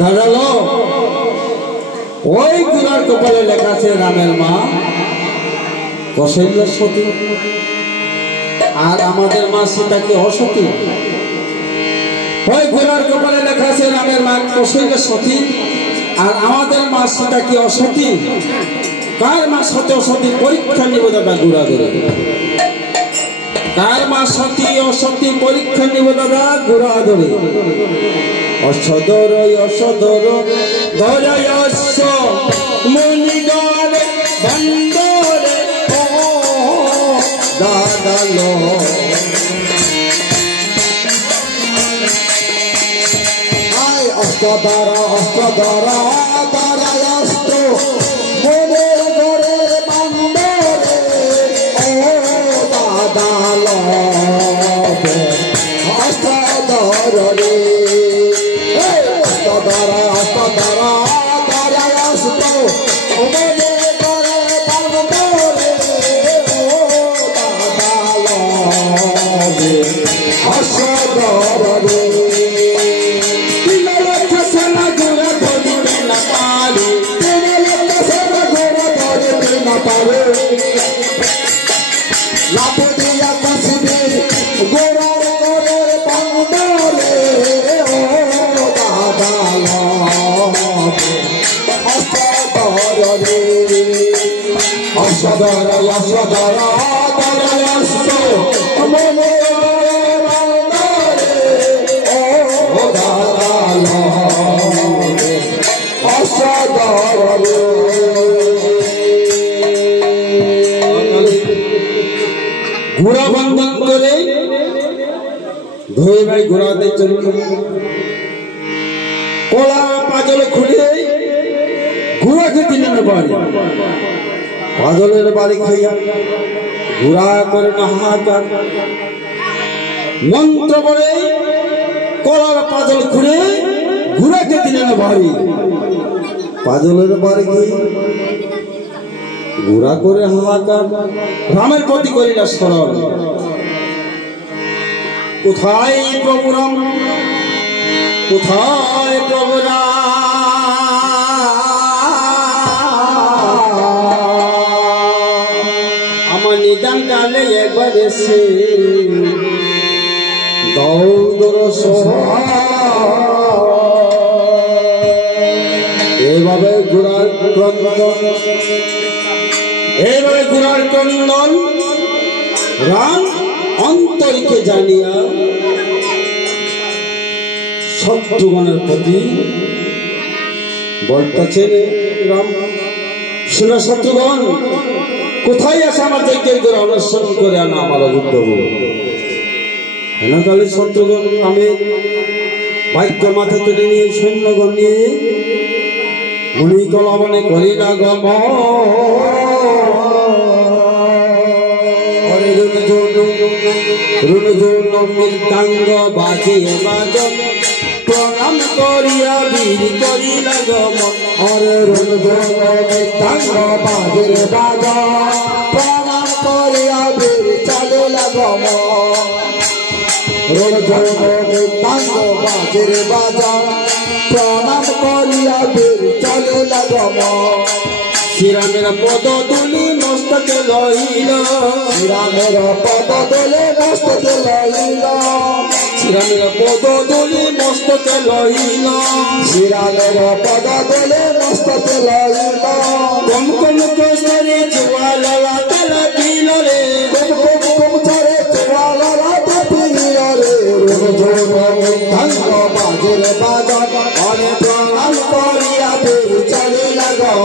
দাঁড়ালো ওই গুড়ার কপালে লেখা আছে রামের মা কৌশল্যা সতী, আর আমাদের মা সীতা কি অসতী? ওই গুড়ার কপালে লেখা আছে রামের মা কৌশল্যা সতী, আর আমাদের মা সীতা কি অসতী? কার মা সতী অসতী পরীক্ষা নিব দাদা গুড়া ধরে। কার মা সতী অসতী পরীক্ষা নিব দাদা গুড়া ধরে। অসদর অসদর দরয়স্য মুনিগণ বন্দরে দাদালো আয় অষ্টদর অষ্টদর দরয়স্য মুনিগণের বন্দরে ও দাদালো অষ্টদর রে অষ্টদর অষ্টদর দরয়স্য মুনিগণের বন্দরে ও দাদালো অষ্টদর রে। ঘোড়া বন্ধন করে ধরে ভাই ঘোড়াতে চলে কলা পাজল খুলে ঘোড়াকে দিলেন বাড়ি। পাজলের বাড়ি খাইয়া ঘোড়া করে না হাহাকার মন্ত্র বলে কলার পাজল খুলে ঘোড়াকে দিলেন বাড়ি। পাজলের বাড়ি খাই ঘোড়া করে হাহাকার রামের প্রতি করিলা স্মরণ। কোথায় প্রভু রাম কোথায় প্রভু রাম আমার নিদান কালে একবার এসে দৌড় এভাবে ঘোড়ার ক্রন্দন এইভাবে ঘোড়ার ক্রন্দন রাম অন্তরকে জানিয়া শত্রুগণের প্রতি বলতেছেন রাম শুনে শত্রুগণ কোথায় আছে আমার যজ্ঞের করে অনুসরণ করে আনা আমার যুদ্ধ হেনাকালে শত্রুগণ আমি বাক্য মাথা তুলে নিয়ে সৈন্যগণ নিয়ে মুনি কলমনে করিলা গম মৃতাঙ্গ বাজিয়ে বাজন প্রণাম করিয়া বীর করিলা গম অরে মৃতাঙ্গ বাজিয়ে বাজন প্রণাম করিয়া বীর চলিলা গম মৃতাঙ্গ বাজিয়ে বাজন প্রণাম করিয়া বীর চলিলা গম শ্রীরামের পদ তুলি মস্তকে লইল শ্রীরামের পদ তুলি মস্তকে লইল শ্রীরামের পদ তুলি মস্তকে লইল শ্রীরামের পদ তুলি মস্তকে লইল কম কম কষ্টরে জুয়া ললাতে লাগিল রে কম কম কম চরে জুয়া ললাতে পিল রে মৃতাঙ্গ বাজির বাজন অনে প্রণাম করিয়া বীর চলিলা গম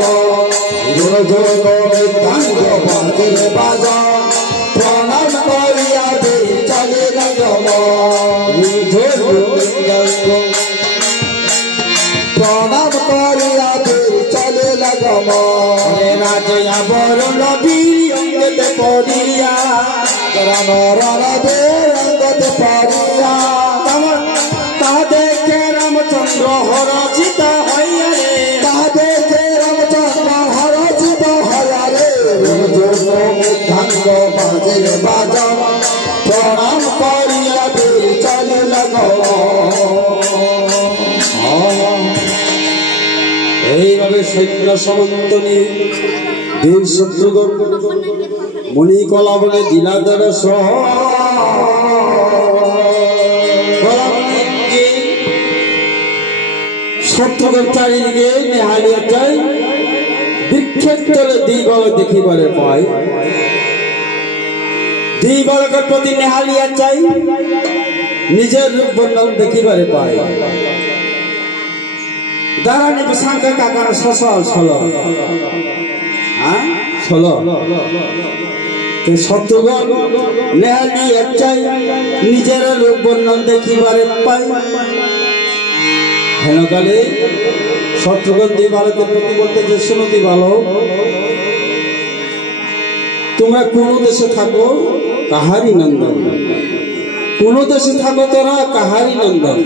মৃতাঙ্গ বাজির বাজন প্রণাম করিয়া বীর চলিলা গম প্রণাম করিয়া বীর চলিলা গম রাজয়া বরণ বীর অঙ্গতে পড়িয়া রাম রণবে অঙ্গতে পড়িয়া তাহা দেখে রামচন্দ্র হরচিত হইয়া রে তাহা দেখে রামচন্দ্র হরচিত হইয়া রে মৃতাঙ্গ বাজির বাজন প্রণাম করিয়া বীর চলিলা গম এইভাবে সৈন্য সামন্ত নিয়ে বীর শত্রুঘ্ন মণিকলা বলে দিলাদার শত্রুঘ্ন চারিদিকে নেহালিয়া যায় বৃক্ষের তলে দুই বালক দেখিবারে পায় দুই বালকের প্রতি নেহালিয়া চাই নিজের রূপ বর্ণন দেখিবারে পায় দাঁড়ানি বিশাঙ্কা কাকার সসল ছল ছল শত্রুঘ্ন নেহালিয়া চাই নিজের রূপ বর্ণন দেখিবারে পায় হেনকালে শত্রুঘ্ন দুই বালকের প্রতি বলতে যে শোনো দুই বালক তোমরা কোন দেশে থাকো কাহারি নন্দন কোন দেশে থাকো তোরা কাহারি নন্দন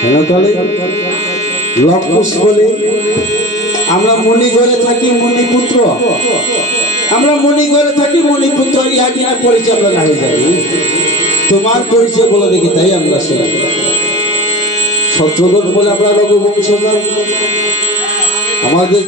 হেনকালে লবকুশ বলে আমরা মণিগড়ে থাকি মণিপুত্র আমরা মণিগড়ে থাকি মণিপুত্র ইহা কিনা পরিচয় আমরা না হয়ে যাই তোমার পরিচয় বলে দেখি তাই আমরা শুনি শত্রুঘ্ন বলে আমরা রঘুবংশ আমাদের